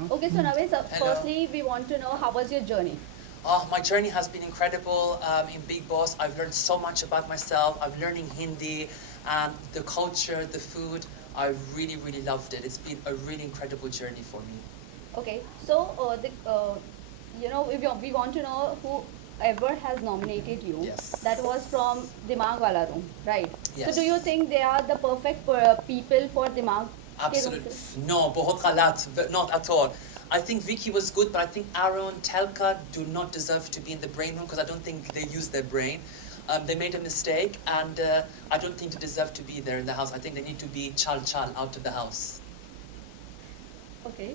Okay, so Navid, so Hello. firstly, we want to know how was your journey? Oh, my journey has been incredible in Big Boss. I've learned so much about myself. I'm learning Hindi and the culture, the food. I really, really loved it. It's been a really incredible journey for me. Okay, so we want to know whoever has nominated you. Yes. That was from Dimag Wala Room, right? Yes. So do you think they are the perfect people for Dimag? Absolutely. No, बहुत गलत, but not at all. I think Vicky was good, but I think Aaron, Telka do not deserve to be in the brain room because I don't think they use their brain. They made a mistake, and I don't think they deserve to be there in the house. I think they need to be chal out of the house. Okay.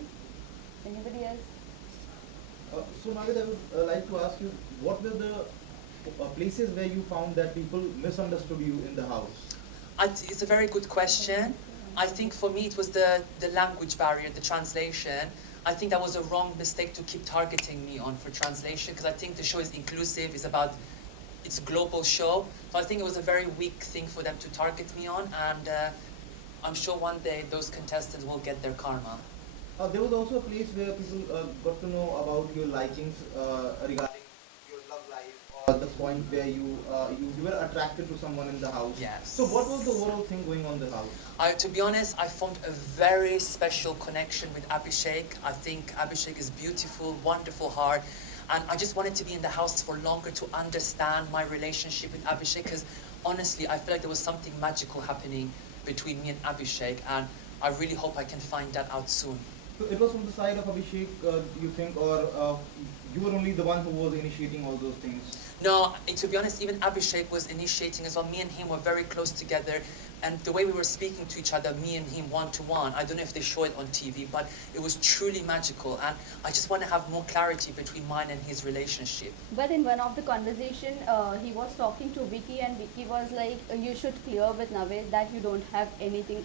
Anybody else? So Navid, I would like to ask you, what were the places where you found that people misunderstood you in the house? It's a very good question. I think for me it was the language barrier, the translation. I think that was a wrong mistake to keep targeting me on for translation because I think the show is inclusive, it's a global show. So I think it was a very weak thing for them to target me on, and I'm sure one day those contestants will get their karma. There was also a place where people got to know about your likings regarding your love life, or the point where you were attracted to someone in the house. Yes. So what was the overall thing going on in the house? To be honest, I formed a very special connection with Abhishek. I think Abhishek is beautiful, wonderful heart. And I just wanted to be in the house for longer to understand my relationship with Abhishek because honestly, I feel like there was something magical happening between me and Abhishek. And I really hope I can find that out soon. So it was from the side of Abhishek, you think, or you were only the one who was initiating all those things? No, to be honest, even Abhishek was initiating as well. Me and him were very close together. And the way we were speaking to each other, me and him one-to-one, I don't know if they show it on TV, but it was truly magical. And I just want to have more clarity between mine and his relationship. But in one of the conversation, he was talking to Vicky, and Vicky was like, "You should clear with Navid that you don't have anything,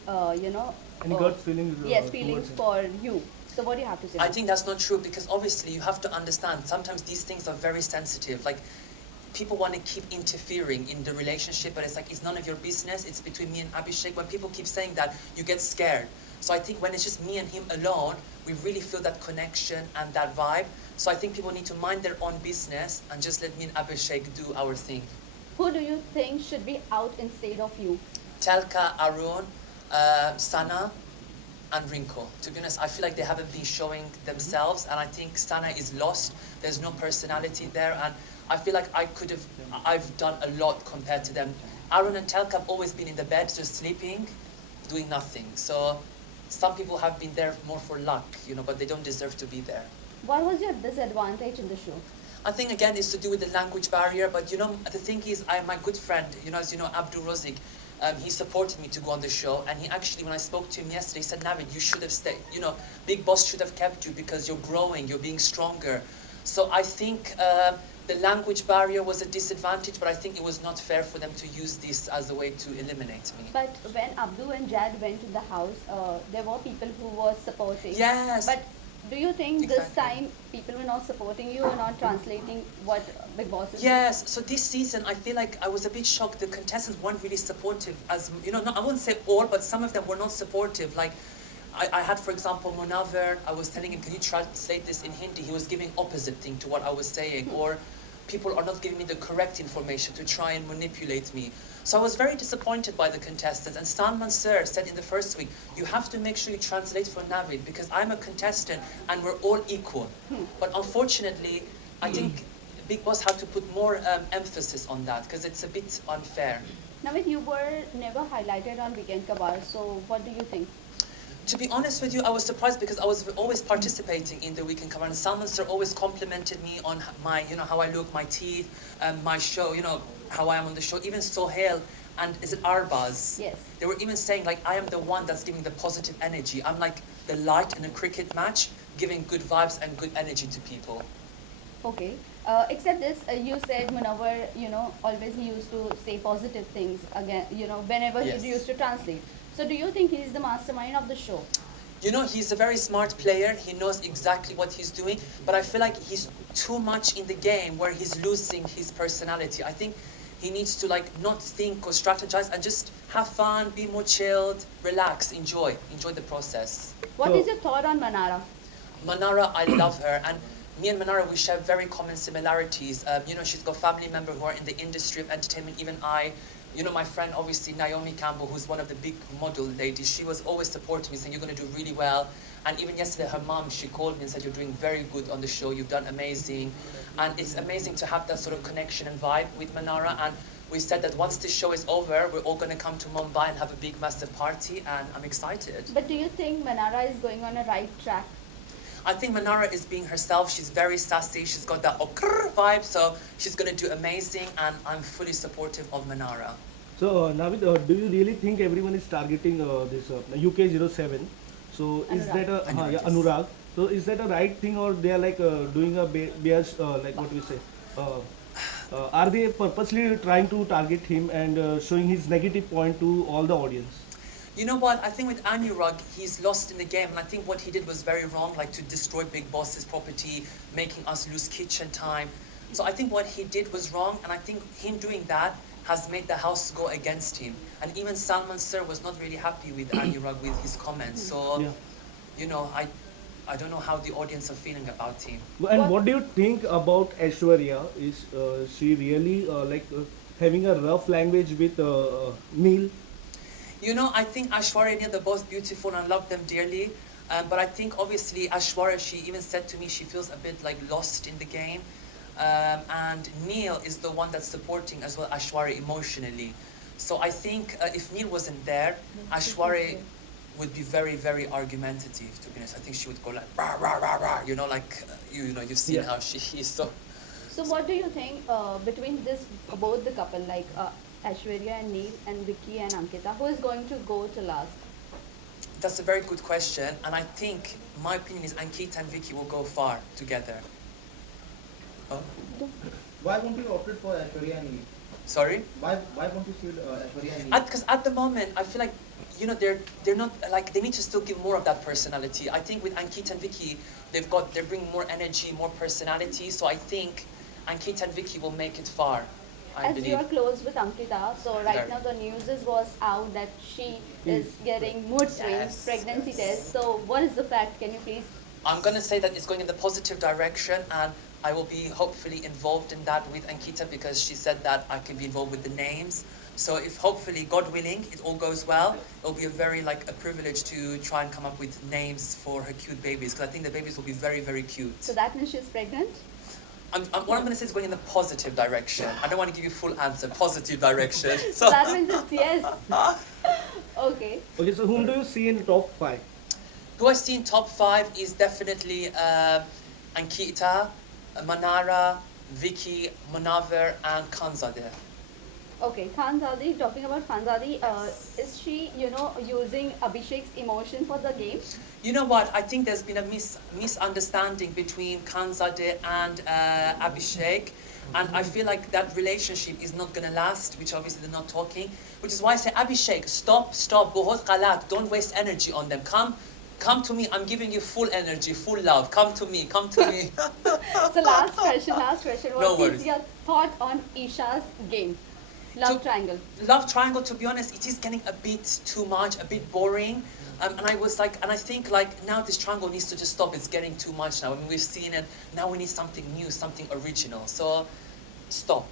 Any gut feelings? Yes, feelings for you." So what do you have to say? I think that's not true because obviously you have to understand sometimes these things are very sensitive. Like people want to keep interfering in the relationship, but it's like it's none of your business. It's between me and Abhishek. When people keep saying that, you get scared. So I think when it's just me and him alone, we really feel that connection and that vibe. So I think people need to mind their own business and just let me and Abhishek do our thing. Who do you think should be out instead of you? Telka, Arun, Sana, and Rinko. To be honest, I feel like they haven't been showing themselves, and I think Sana is lost. There's no personality there, and I feel like I've done a lot compared to them. Arun and Telka have always been in the bed, just sleeping, doing nothing. So some people have been there more for luck, but they don't deserve to be there. What was your disadvantage in the show? I think again it's to do with the language barrier, but the thing is, my good friend, as you know, Abdul Rozik, he supported me to go on the show, and he actually, when I spoke to him yesterday, he said, Navid, you should have stayed, Big Boss should have kept you because you're growing, you're being stronger. So I think the language barrier was a disadvantage, but I think it was not fair for them to use this as a way to eliminate me. But when Abdu and Jad went to the house, there were people who were supporting. Yes. But do you think this Exactly. time people were not supporting you or not translating what Big Boss is Yes, so this season I feel like I was a bit shocked. The contestants weren't really supportive, I wouldn't say all, but some of them were not supportive. Like, I had, for example, Monaver, I was telling him, can you translate this in Hindi? He was giving opposite thing to what I was saying. Or people are not giving me the correct information to try and manipulate me. So I was very disappointed by the contestants. And Salman Sir said in the first week, you have to make sure you translate for Navid because I'm a contestant and we're all equal. But unfortunately, I think Big Boss had to put more emphasis on that because it's a bit unfair. Navid, you were never highlighted on Weekend Kabar, so what do you think? To be honest with you, I was surprised because I was always participating in the Weekend Cover, and Salman Sir always complimented me on my, how I look, my teeth, my show, how I am on the show. Even Sohail and is it Arbaz? Yes. They were even saying like I am the one that's giving the positive energy. I'm like the light in a cricket match, giving good vibes and good energy to people. Okay. Except this, you said Munawar, always he used to say positive things again, whenever Yes. he used to translate. So do you think he is the mastermind of the show? He's a very smart player. He knows exactly what he's doing, but I feel like he's too much in the game where he's losing his personality. I think he needs to not think or strategize and just have fun, be more chilled, relax, enjoy the process. What So- is your thought on Manara? Manara, I love her, and me and Manara, we share very common similarities. You know, she's got family members who are in the industry of entertainment. Even I, you know, my friend, obviously Naomi Campbell, who's one of the big model ladies, she was always supporting me, saying you're going to do really well. And even yesterday, her mom, she called me and said, you're doing very good on the show. You've done amazing. And it's amazing to have that sort of connection and vibe with Manara. And we said that once the show is over, we're all going to come to Mumbai and have a big, massive party. And I'm excited. But do you think Manara is going on a right track? I think Manara is being herself. She's very sassy. She's got that vibe. So she's going to do amazing. And I'm fully supportive of Manara. So, Navid, do you really think everyone is targeting this UK07? So, is Anurag. that a Anurag? So, is that a right thing, or they are like doing a bias, like what we say? Are they purposely trying to target him and showing his negative point to all the audience? You know what? I think with Anurag, he's lost in the game. And I think what he did was very wrong, like to destroy Big Boss's property, making us lose kitchen time. So I think what he did was wrong. And I think him doing that has made the house go against him. And even Salman Sir was not really happy with Anurag with his comments. So, Yeah. you know, I don't know how the audience are feeling about him. And what do you think about Aishwarya? Is she really having a rough language with Neil? You know, I think Aishwarya and Neil, they're both beautiful and I love them dearly. But I think obviously Aishwarya, she even said to me she feels a bit like lost in the game. And Neil is the one that's supporting as well Aishwarya emotionally. So I think if Neil wasn't there, Aishwarya would be very, very argumentative, to be honest. I think she would go like, rah, rah, rah, rah, you know, like, you know, you've seen how she is. So what do you think between both the couple, like Aishwarya and Neil and Vicky and Ankita, who is going to go to last? That's a very good question. And I think, my opinion is Ankita and Vicky will go far together. Oh, Why won't you opt for Aishwarya and Neil? sorry? Why won't you see Aishwarya and Neil? Because at the moment, I feel like, you know, they're not, like, they need to still give more of that personality. I think with Ankita and Vicky, they're bringing more energy, more personality. So I think Ankita and Vicky will make it far, I As believe. you are close with Ankita, so right Right. now the news was out that she is getting mood swings, Yes. pregnancy test. So what is the fact? Can you please? I'm going to say that it's going in the positive direction, and I will be hopefully involved in that with Ankita because she said that I can be involved with the names. So if hopefully, God willing, it all goes well, it'll be a privilege to try and come up with names for her cute babies because I think the babies will be very, very cute. So that means she's pregnant. What I'm going to say is going in the positive direction. I don't want to give you full answer. Positive direction. So that means it's yes. Okay. Okay, so whom do you see in top 5? Who I see in top 5 is definitely Ankita, Manara, Vicky, Munaver, and Khanzadeh. Okay, Khanzadi, talking about Khanzadi, is she, using Abhishek's emotion for the game? You know what? I think there's been a misunderstanding between Khanzadeh and Abhishek. And I feel like that relationship is not going to last, which obviously they're not talking. Which is why I say, Abhishek, stop, bahut galat. Don't waste energy on them. Come to me. I'm giving you full energy, full love. Come to me. So last question. No What worries. is your thought on Isha's game? Love triangle. Love triangle, to be honest, it is getting a bit too much, a bit boring. And I think now this triangle needs to just stop. It's getting too much now. I mean, we've seen it. Now we need something new, something original. So, stop.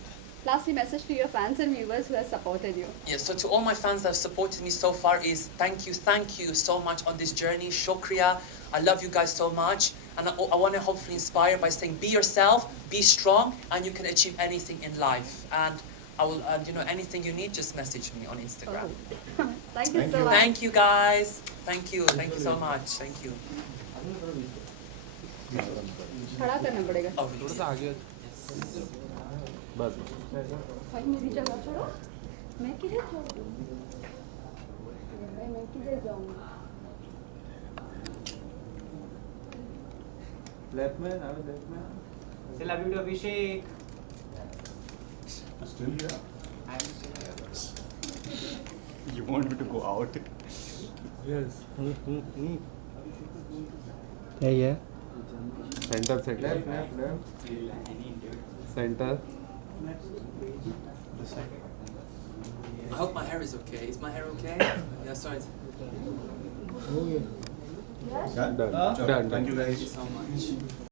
Lastly, message to your fans and viewers who have supported you. Yeah, so to all my fans that have supported me so far is thank you so much on this journey. Shukriya. I love you guys so much. And I want to hopefully inspire by saying be yourself, be strong, and you can achieve anything in life. And I will, anything you need, just message me on Instagram. Oh. Thank you so much. Thank you guys. Thank you so much. Thank you. खड़ा करना पड़ेगा। Oh, really? बस भाई मेरी जगह छोड़ो। मैं किधर जाऊँ? मैं किधर जाऊँ? लेफ्ट में ना लेफ्ट में Say love you to Abhishek. Still here? I'm still here. You want me to go out? yes Yeah. Center set. left Center. I hope my hair is okay. Is my hair okay? Yeah, sorry. Yes? Done? Done. Sure. Done. Thank you guys. Thank you so much.